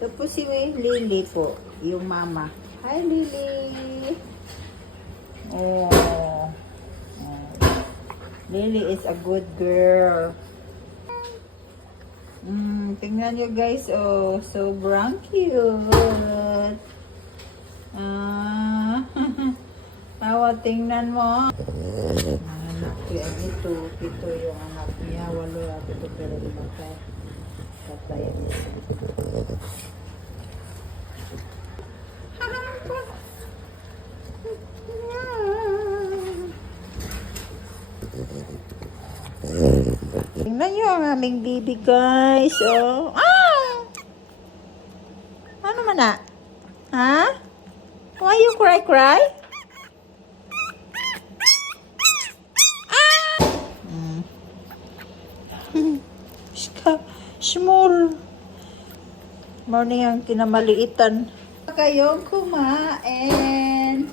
Tapos si Lily po, yung mama. Hi, Lily! Oh. Lily is a good girl. Tingnan nyo guys, oh, sobrang cute. Tawa, tingnan mo. Anak niya, ito yung anak niya. 8 ako ito, pero lumakay. Patay niya. Tingnan nyo ang aming baby guys. Oh. Ano man na? Ha? Why you cry? Small. Morning ang kinamaliitan. Kayong kumain.